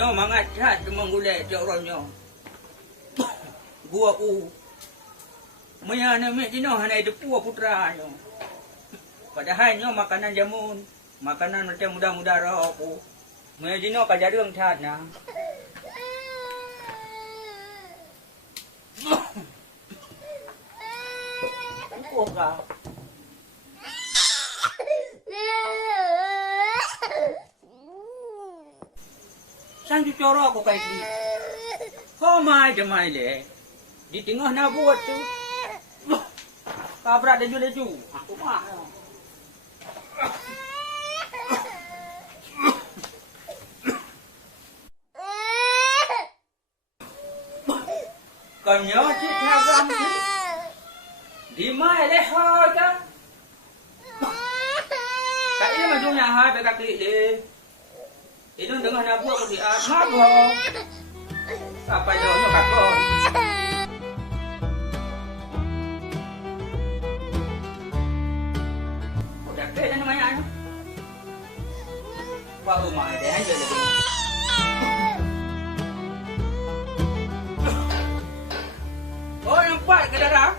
Nyo mangat hat menggulai dia orangnya. Gua ku. Maya nama dino hanai depu putra nyo. Padahal nyo makanan jamun, makanan macam muda-muda roh aku. Maya dino kajarung hat na. Aku ka. Sang coro aku kayak ni. Kau mai demai le. Di tengah nak buat tu. Kabrak dan laju. Aku mah. Kanya cita gampi. Di mai le hoja. Tak ini majunya hai berak le. Itu dengan nak buat di asma boh. Apa jauhnya kakak? Udah kena namanya anu. Pak rumah dia aja lagi. Oh nampak ke darah?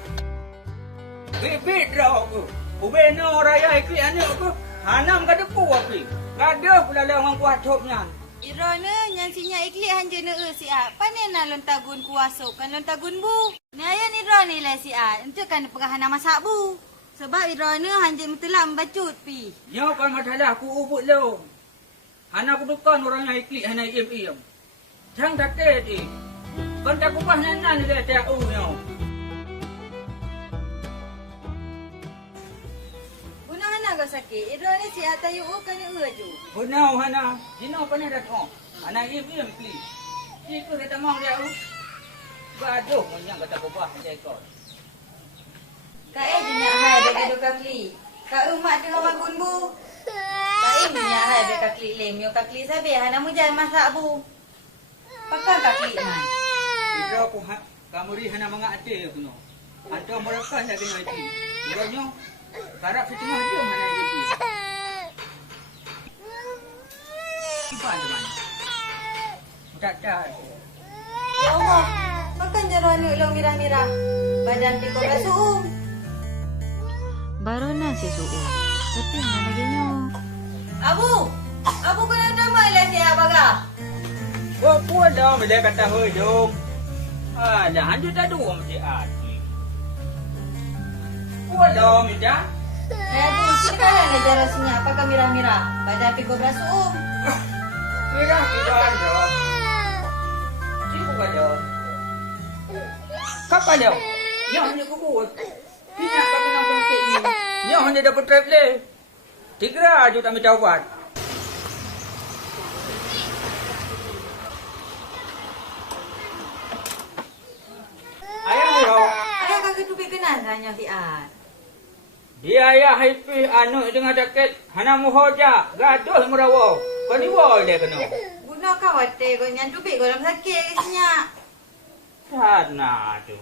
Bibit dah aku. Ubeno raya ikut anu aku. Hanam kada kuat Kada pula le orang kuat copnya. Irona nyansinya iklik hanje ne si a. Panen na lontagun kuaso kan lontagun bu. Ni aya ni irona lah si a. Ente kan pegahana masak bu. Sebab irona hanje mutelak membacut pi. Nyo kan masalah aku ubut lo. Hana aku dukan orangnya iklik hana im. Jang dake ti. Kan tak kupah nan le tak nyo. Kau sakit. Ira ni si atayu kan ni uraju. Bunau hana. Dino pani dah thong. Hana im iklik. Iku kata mau dia u. Gaduh menyang kata kupah hanya ikut. Kai jenak hai bagi duka kli. Kak umat tengah bangun bu. Kai jenak hai bagi kli lem. Yo kli sabe hana mujan masak bu. Pakai kli man. Ira ku kamu ri hana mangate kuno. Anto mereka nak kena iklik. Ironyo Karap setengah dia mana dia pergi. Ipan tu mana? Tak. Ya Allah. Makan jaran ni ulang mirah-mirah. Badan pikul rasuum. Baru nasi suum. Tapi mana lagi nyo? Abu kena damai lah si abaga. Wah puan dah bila kata hujung. Dah hantu tak dua mesti hati. Walau mida. Abu sekarang ni jaran singa pakai mirah-mirah. Badan pikul rasuum. Mirah kita ada. Cipu kada. Kapan dia? Yang hanya kubur. Tidak kami nampak ni. Yang hanya dapat travel. 3 juta minta buat. Ayah dia. Ayah kaki tu kenal hanya si A. Dia ayah happy anu dengan jaket hana muhoja gaduh merawo. Kau ni wall dia kena. Guna kawate kau nyan tubik kau dalam sakit kesnya. Sana tu.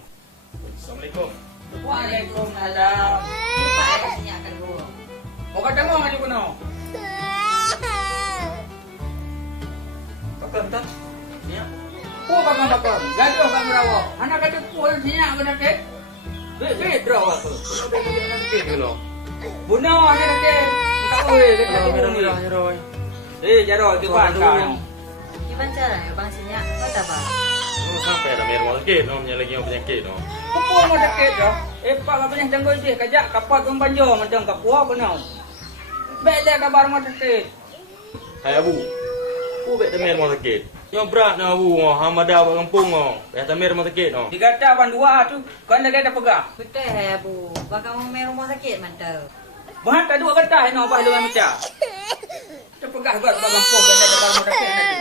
Assalamualaikum. Waalaikumsalam. Lupa ada sinyak kan bu. Mau kata mau ngaju kena. Bakal tak? Ya. Ku bakal. Gaduh kau merawo. Hana kata pul sinya kena jaket. Bit draw tu. Nanti dulu. Bunuh hana jaket. Tak boleh kata Merah-merah Roy. jaro di pantai. Gimana caranya bang sinyak? Kau tak apa? Sampai ada merah sakit, no, lagi yang penyakit, no. Kapua mo jaket dah. Pak apa yang tengok dia kajak kapal tu banjo macam kapua kena. Bela kabar mo jaket. Hai Abu. Ku bet temer mau sakit. Yang berat na Abu, hamada ba kampung, no. Bet temer mau sakit, no. Digata pan dua tu kan lagi ada pegah. Betul hai bu. Bakal mau main rumah sakit mantap. Bahan tak dua kata no bah luar macam. Terpegah buat kampung bela kabar mo jaket nanti.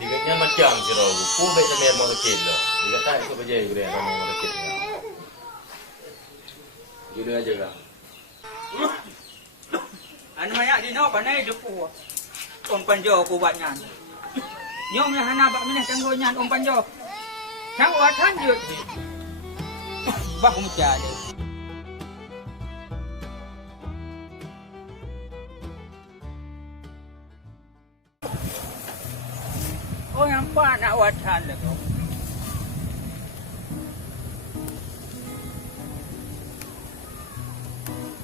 Dikatnya macam kira Abu. Ku bet temer mau sakit lah. Dikata ikut kerja gure kamu mau sakit. Gitu aja lah. Anu banyak di no panai depu. Om panjo ku buat nyan. Nyom lah hana bak minah tanggo nyan om panjo. Sang watan je. Bah muja je. kau yang nak watan lah kau.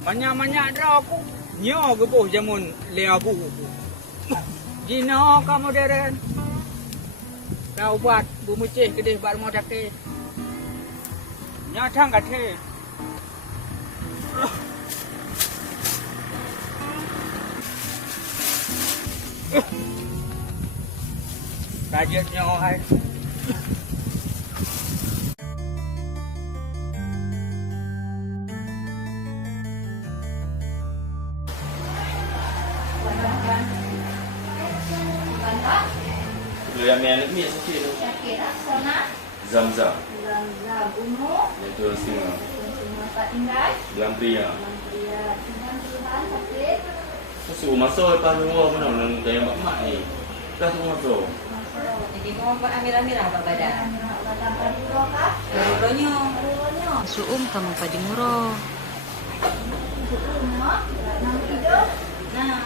Banyak-banyak dah aku. Nyo gebuh jamun leabu. Jino kamu modern. Kau buat bumucih kedih bar mau dake. Nyatang kate. Kajetnya hai. Lo yang menek ni sakit tu. Sakit tak? Sana? Zam-zam. Zam-zam. Umur? Betul singa. Tempat tinggal? Dalam pria. Ya. Tinggal Tuhan sakit? Suruh masuk lepas luar mana nak tanya mak ni. Dah suruh masuk. Jadi kau buat ambil-ambil apa badan? Badan pada murah kah? Murahnya. Murahnya. Suum kamu pada murah. Murah? Nak tidur? Nah.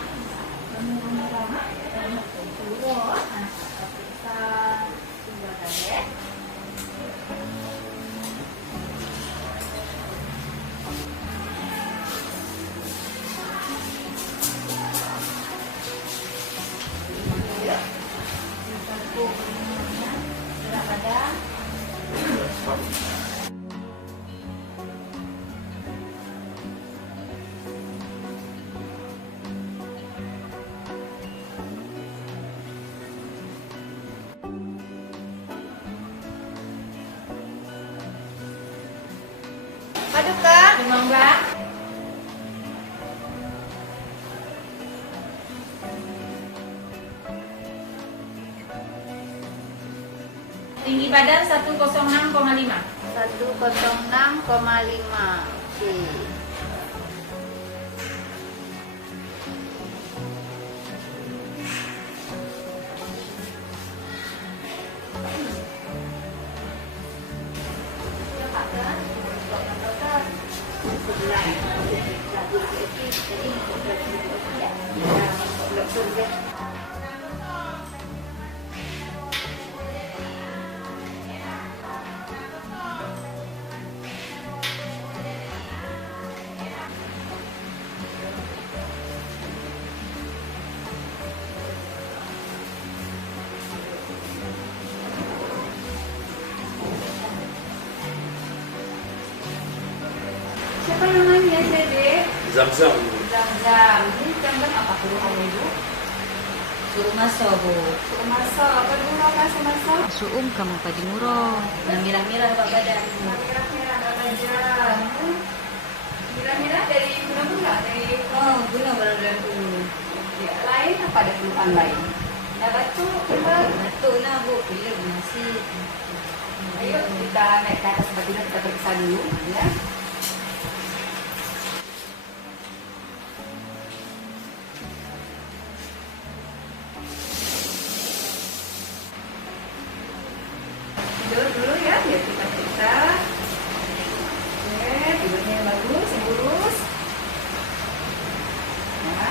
Murah. Murah. Kita tinggalkan ya. Gerak badan. Paduka. Demam Mbak. Tinggi badan 106,5. 106,5. Oke. Siapa namanya Dede? Zam-zam. Zam-zam. Ini Zam-zam apa keluhannya Ibu? Suruh masuk, Bu. Suruh masak. Apa dulu kasih masak? Suum kamu pada murah. Yang mirah-mirah Pak badan. Merah-merah apa aja? Merah-merah dari guna-guna dari Oh, guna bulan dulu. ya, lain apa ada keluhan lain? Ya batuk, pilek. Batuk lah, Bu. Pilih masih. Ayo kita naik ke atas batinnya kita periksa dulu ya. Tidur dulu ya, biar kita periksa. Oke, tidurnya yang bagus, yang lurus. Ya.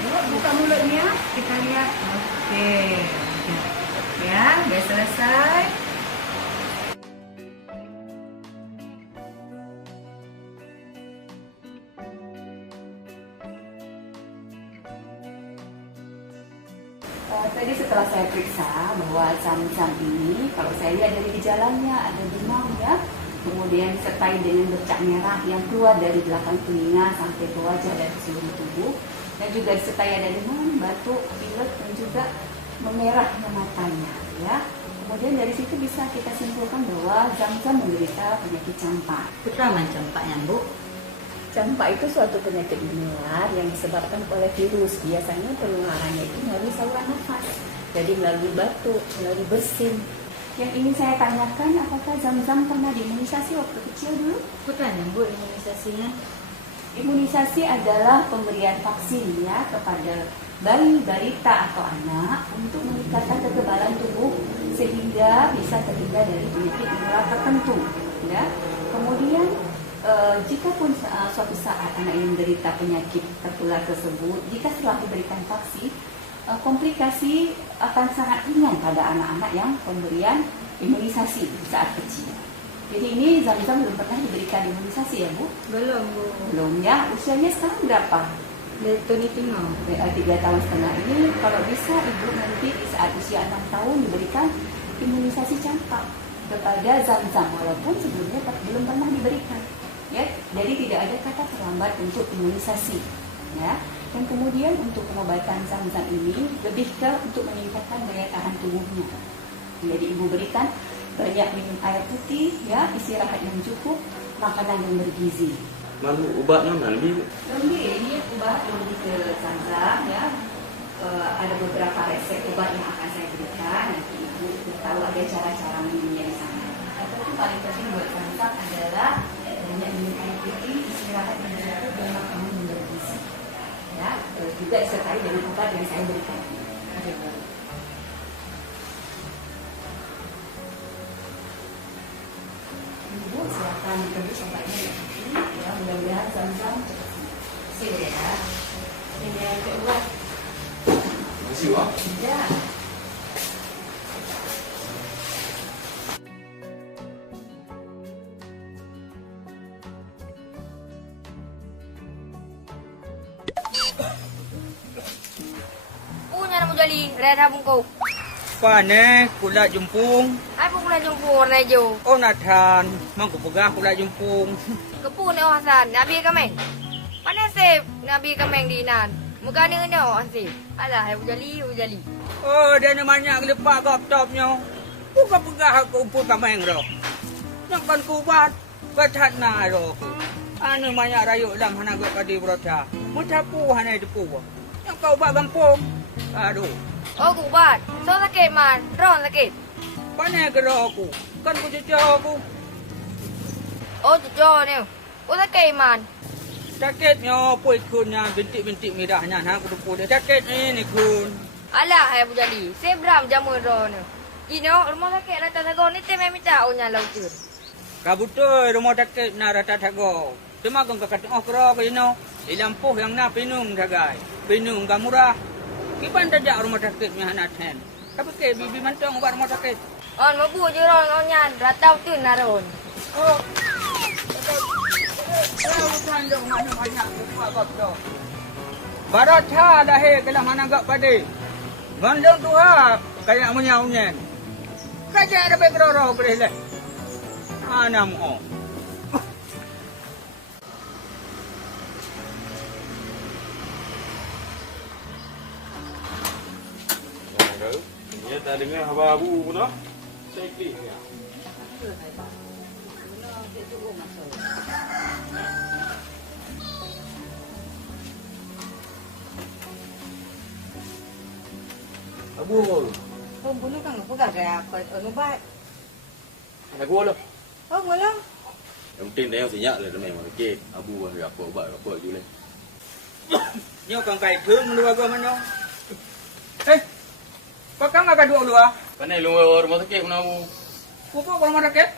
Yuk, buka mulutnya, kita lihat. Oke, ya, udah selesai. Tadi setelah saya periksa bahwa zam-zam ini, kalau saya lihat dari gejalanya ada demam ya, kemudian disertai dengan bercak merah yang keluar dari belakang telinga sampai ke wajah dan ke seluruh tubuh, dan juga disertai ada demam, batuk, pilek, dan juga memerahnya matanya ya. Kemudian dari situ bisa kita simpulkan bahwa zam-zam menderita penyakit campak. Berapa macam Pak yang Bu? Campak itu suatu penyakit menular yang disebabkan oleh virus. Biasanya penularannya itu melalui saluran nafas, jadi melalui batuk, melalui bersin. Yang ingin saya tanyakan, apakah Zam-Zam pernah diimunisasi waktu kecil dulu? Bukan Bu imunisasinya. Imunisasi adalah pemberian vaksin ya kepada bayi, balita atau anak untuk meningkatkan kekebalan tubuh sehingga bisa terhindar dari penyakit menular tertentu. Ya. Kemudian jika pun suatu saat anak ini menderita penyakit tertular tersebut, jika setelah diberikan vaksin, komplikasi akan sangat ringan pada anak-anak yang pemberian imunisasi saat kecil. Jadi ini Zamzam belum pernah diberikan imunisasi ya Bu? Belum, Bu. Belum ya. Usianya sekarang berapa? Itu ni tengok. 3 tahun setengah ini. Kalau bisa Ibu nanti di saat usia 6 tahun diberikan imunisasi campak kepada Zamzam walaupun sebelumnya belum pernah diberikan. Ya, jadi tidak ada kata terlambat untuk imunisasi. Ya. Dan kemudian untuk pengobatan Zamzam ini lebih ke untuk meningkatkan daya tahan tubuhnya. Jadi Ibu berikan banyak minum air putih, ya, istirahat yang cukup, makanan yang bergizi. Mana ubatnya mana lebih? Ini obat yang lebih ke Zamzam, ya. Ada beberapa resep obat yang akan saya berikan. Nanti Ibu tahu ada cara-cara minumnya di sana. Tapi paling penting buat Zamzam adalah banyak minum air putih, istirahat yang cukup, dan makanan yang bergizi. Ya, juga disertai dengan obat yang saya berikan. Ibu silakan tebus obatnya nanti, ya, mudah-mudahan Zamzam cepat sembuh ya. Ini yang kedua. Masih wah. Ya. Punya nak jali, red habung kau. Pane kula jumpung. Apa pula jumpa rejo? Oh natan, mang ku pegah kula jumpung. Kepun ni Hasan, Nabi kameng. Mana sep Nabi kameng di nan? Muka ni ni Hasan. Alah, jali. Oh dia namanya lepak gop topnya. Bukan pegah aku umpun kameng ro. Yang kan kubat batat na ro. Anu banyak rayuk lam hana gop kadi brocha. Mencapu hana depu. Yang kau bak gampung. Aduh. Oh, kubat. So sakit man, ron sakit. Pane gero aku. Kan ku cucu aku. Oh, cucu ni. Oh, sakit man. Sakitnya pui kunnya bintik-bintik merahnya hang ku depu dia. Sakit ni kun. Alah, hai jali. Sebram jamu ron. Ino, rumah sakit rata sago ni temai minta onya lautur. Kabutul rumah sakit na rata thago. Cuma kong kakat oh kro ko ino. Ilampuh yang na pinung dagai. Pinung ga murah. Kipan tajak rumah sakit nya anak ten. Tapi ke bibi mantong ubat rumah sakit. On mabu je ron onya ratau tun naron. Oh. Bukan dong mana banyak buat kau. Barata dah he kala mana gak pade. Gondong tua kayak menyaunya. Kaja ada bekroro boleh. Anam oh. Ya tak dengar khabar Abu pun dah. Saya klik ni. Abu. Oh, bulu kan pegah gaya apa? Obat. Anak gua lah. Oh, ngolong. Yang penting dia yang senyap lah teman okey. Abu apa ubat apa je lah. Nyo kang kai thương lu gua mana. Eh. Kau kan agak dua lu ah. Pandai lu rumah sakit pun Abu. Pupuk rumah sakit.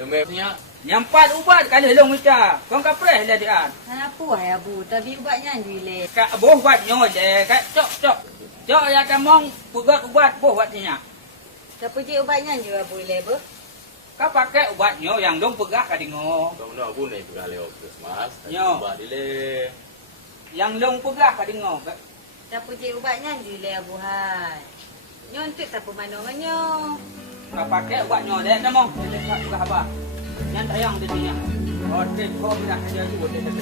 Lemah senyap. Nyampat ubat kali long mica. Kau kapres lah dia. Kenapa hai Abu? Tapi ubatnya juile. Kak boh buat nyo je. Kak cok. Cok ya kamong pugat ubat boh buat nya. Tapi je ubatnya je Abu lebe. Kau pakai ubat nyo yang dong pegah kadingo. Kau nak Abu ni pegah lewat Christmas. Yo. Ubat dia. Yang dong pegah kadingo. Tapi je ubatnya juile Abu hai. Nyontuk siapa mana nyo. Kau pakai ubat nyo dek namong. Dia tak pegah apa. Yang tayang dia nya. Oh, dia kau bilang dia juga dia.